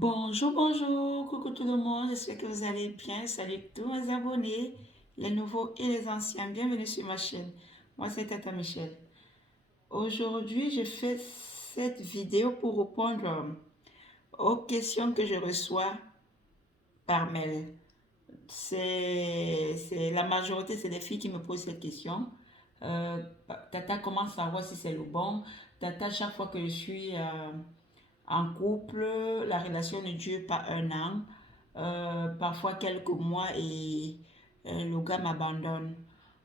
Bonjour, bonjour, coucou tout le monde, j'espère que vous allez bien. Salut tous mes abonnés, les nouveaux et les anciens. Bienvenue sur ma chaîne. Moi, c'est Tata Michel. Aujourd'hui, je fais cette vidéo pour répondre aux questions que je reçois par mail. C'est la majorité, c'est les filles qui me posent cette question. Euh, Tata, comment savoir si c'est le bon? Tata, chaque fois que je suis en couple, la relation ne dure pas un an, parfois quelques mois et le gars m'abandonne.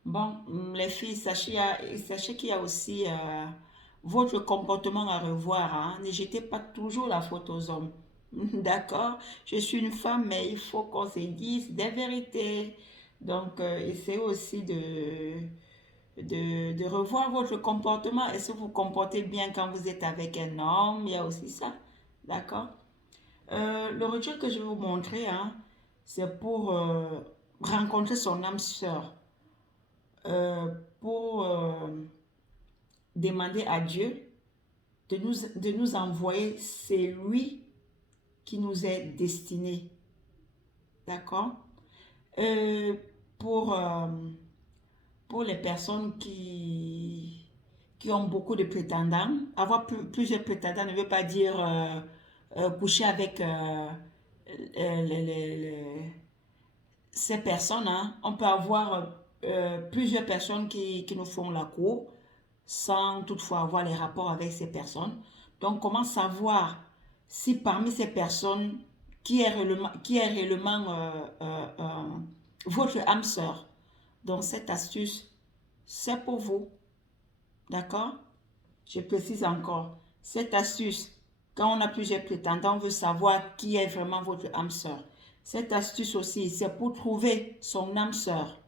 Bon, les filles, sachez qu'il y a aussi votre comportement à revoir. Hein. Ne jetez pas toujours la faute aux hommes. D'accord? Je suis une femme, mais il faut qu'on se dise des vérités. Donc, essayez aussi de revoir votre comportement. Est-ce que vous vous comportez bien quand vous êtes avec un homme? Il y a aussi ça. D'accord? Le rituel que je vais vous montrer, hein, c'est pour rencontrer son âme sœur. Euh, pour demander à Dieu de nous envoyer celui qui nous est destiné. D'accord? Euh, pour, euh, pour les personnes qui ont beaucoup de prétendants, avoir plusieurs prétendants ne veut pas dire coucher avec ces personnes. Hein. On peut avoir plusieurs personnes qui nous font la cour sans toutefois avoir les rapports avec ces personnes. Donc, comment savoir si parmi ces personnes, qui est réellement votre âme sœur? Donc, cette astuce, c'est pour vous. D'accord? Je précise encore. Cette astuce, quand on a plusieurs prétendants, on veut savoir qui est vraiment votre âme sœur. Cette astuce aussi, c'est pour trouver son âme sœur.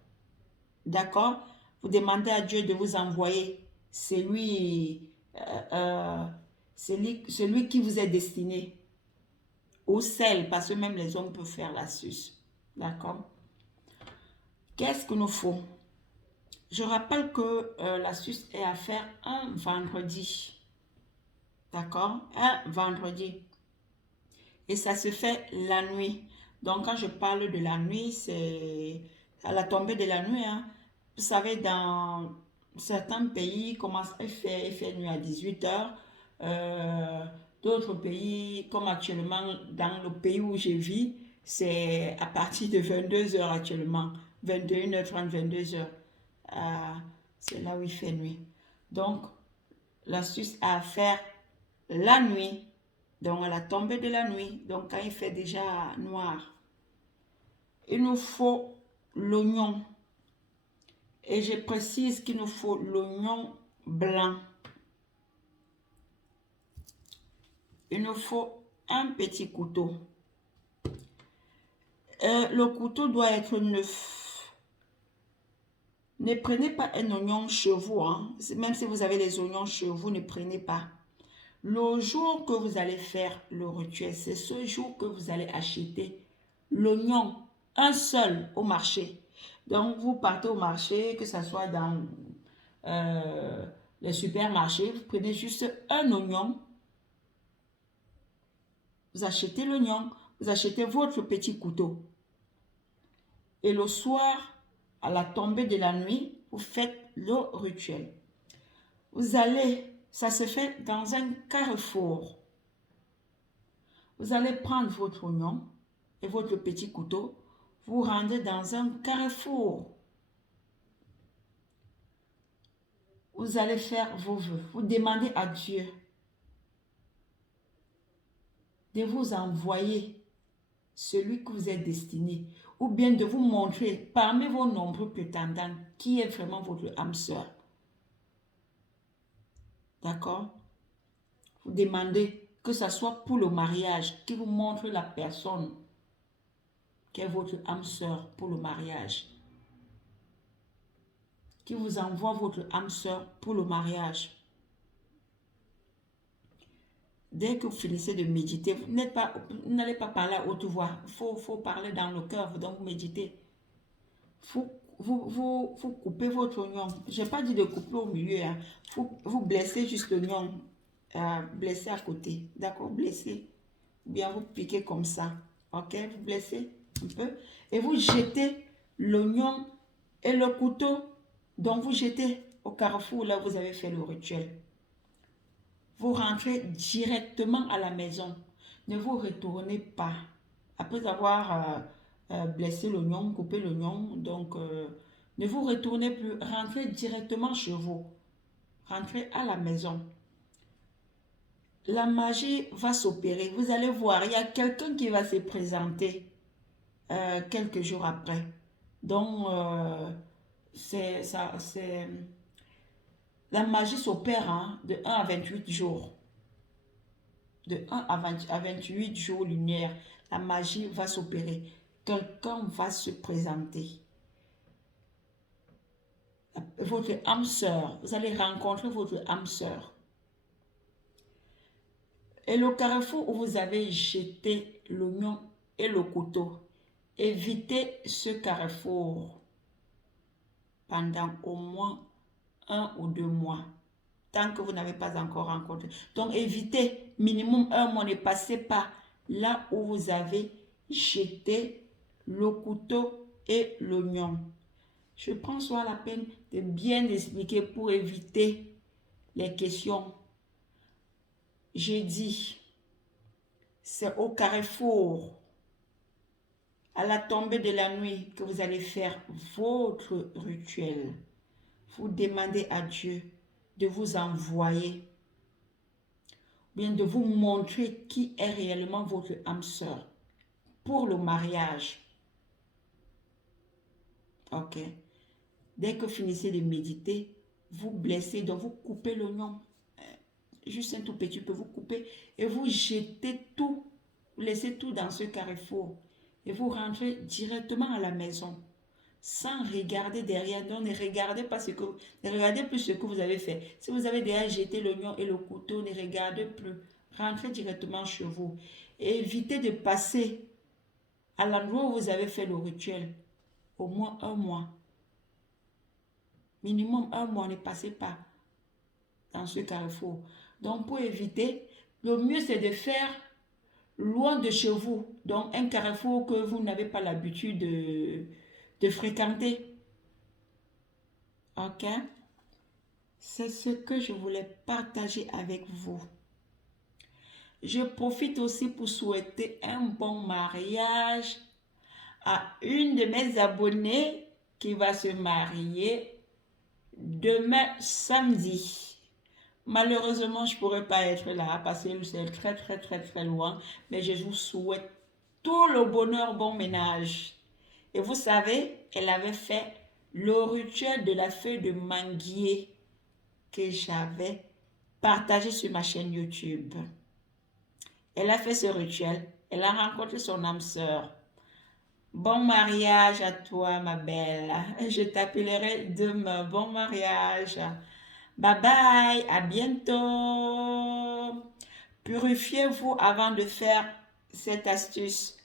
D'accord? Vous demandez à Dieu de vous envoyer celui, celui qui vous est destiné. Ou celle, parce que même les hommes peuvent faire l'astuce. D'accord? Qu'est-ce qu'il nous faut? Je rappelle que l'astuce est à faire un vendredi. D'accord? Un vendredi. Et ça se fait la nuit. Donc, quand je parle de la nuit, c'est à la tombée de la nuit. Hein. Vous savez, dans certains pays, il fait nuit à 18 heures. D'autres pays, comme actuellement, dans le pays où je vis, c'est à partir de 22 heures actuellement. 21h30, 22 heures. C'est là où il fait nuit. Donc, l'astuce à faire la nuit, donc à la tombée de la nuit, donc quand il fait déjà noir, il nous faut l'oignon. Et je précise qu'il nous faut l'oignon blanc. Il nous faut un petit couteau. Le couteau doit être neuf. Ne prenez pas un oignon chez vous. Hein. Même si vous avez les oignons chez vous, ne prenez pas. Le jour que vous allez faire le rituel, c'est ce jour que vous allez acheter l'oignon, un seul au marché. Donc, vous partez au marché, que ce soit dans euh, les supermarchés, vous prenez juste un oignon, vous achetez l'oignon, vous achetez votre petit couteau. Et le soir, à la tombée de la nuit, vous faites le rituel. Vous allez, ça se fait dans un carrefour. Vous allez prendre votre oignon et votre petit couteau, vous rendez dans un carrefour. Vous allez faire vos vœux. Vous demandez à Dieu de vous envoyer celui que vous êtes destiné, ou bien de vous montrer parmi vos nombreux prétendants qui est vraiment votre âme sœur. D'accord? Vous demandez que ce soit pour le mariage, qui vous montre la personne qui est votre âme sœur pour le mariage. Qui vous envoie votre âme sœur pour le mariage. Dès que vous finissez de méditer, vous n'allez pas parler à haute voix. Il faut parler dans le cœur, donc vous méditez. Vous coupez votre oignon. Je n'ai pas dit de couper au milieu. Hein. Vous blessez juste l'oignon. Blessez à côté. D'accord? Blessez. bien vous piquez comme ça. Ok, vous blessez un peu. Et vous jetez l'oignon et le couteau. Donc vous jetez au carrefour là où vous avez fait le rituel. Vous rentrez directement à la maison. Ne vous retournez pas. Après avoir blessé l'oignon, coupé l'oignon, donc ne vous retournez plus. Rentrez directement chez vous. Rentrez à la maison. La magie va s'opérer. Vous allez voir, il y a quelqu'un qui va se présenter quelques jours après. Donc, la magie s'opère hein, de 1 à 28 jours. De 1 à 28 jours lumière, la magie va s'opérer. Quelqu'un va se présenter. Votre âme sœur, vous allez rencontrer votre âme sœur. Et le carrefour où vous avez jeté l'oignon et le couteau, évitez ce carrefour pendant au moins 1 ou 2 mois, tant que vous n'avez pas encore rencontré. Donc évitez, minimum 1 mois, ne passez pas là où vous avez jeté le couteau et l'oignon. Je prends soin la peine de bien expliquer pour éviter les questions. J'ai dit, c'est au carrefour, à la tombée de la nuit, que vous allez faire votre rituel. Vous demandez à Dieu de vous envoyer, bien de vous montrer qui est réellement votre âme sœur pour le mariage. Ok. Dès que vous finissez de méditer, vous blessez, donc vous coupez l'oignon. Juste un tout petit peu, vous coupez et vous jetez tout, vous laissez tout dans ce carrefour et vous rentrez directement à la maison sans regarder derrière. Donc ne regardez pas ne regardez plus ce que vous avez fait. Si vous avez déjà jeté l'oignon et le couteau, ne regardez plus. Rentrez directement chez vous et évitez de passer à l'endroit où vous avez fait le rituel au moins 1 mois. Minimum 1 mois, ne passez pas dans ce carrefour. Donc, pour éviter, le mieux c'est de faire loin de chez vous. Donc, un carrefour que vous n'avez pas l'habitude de fréquenter. Ok? C'est ce que je voulais partager avec vous. Je profite aussi pour souhaiter un bon mariage à une de mes abonnées qui va se marier demain samedi. Malheureusement, je ne pourrai pas être là parce que c'est très loin. Mais je vous souhaite tout le bonheur, bon ménage. Et vous savez, elle avait fait le rituel de la feuille de manguier que j'avais partagé sur ma chaîne YouTube. Elle a fait ce rituel. Elle a rencontré son âme sœur. Bon mariage à toi, ma belle. Je t'appellerai demain. Bon mariage. Bye bye, à bientôt. Purifiez-vous avant de faire cette astuce.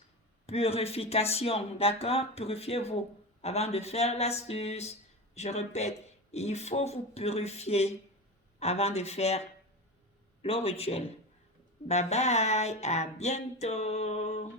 Purification, d'accord? Purifiez-vous avant de faire l'astuce. Je répète, il faut vous purifier avant de faire le rituel. Bye bye, à bientôt.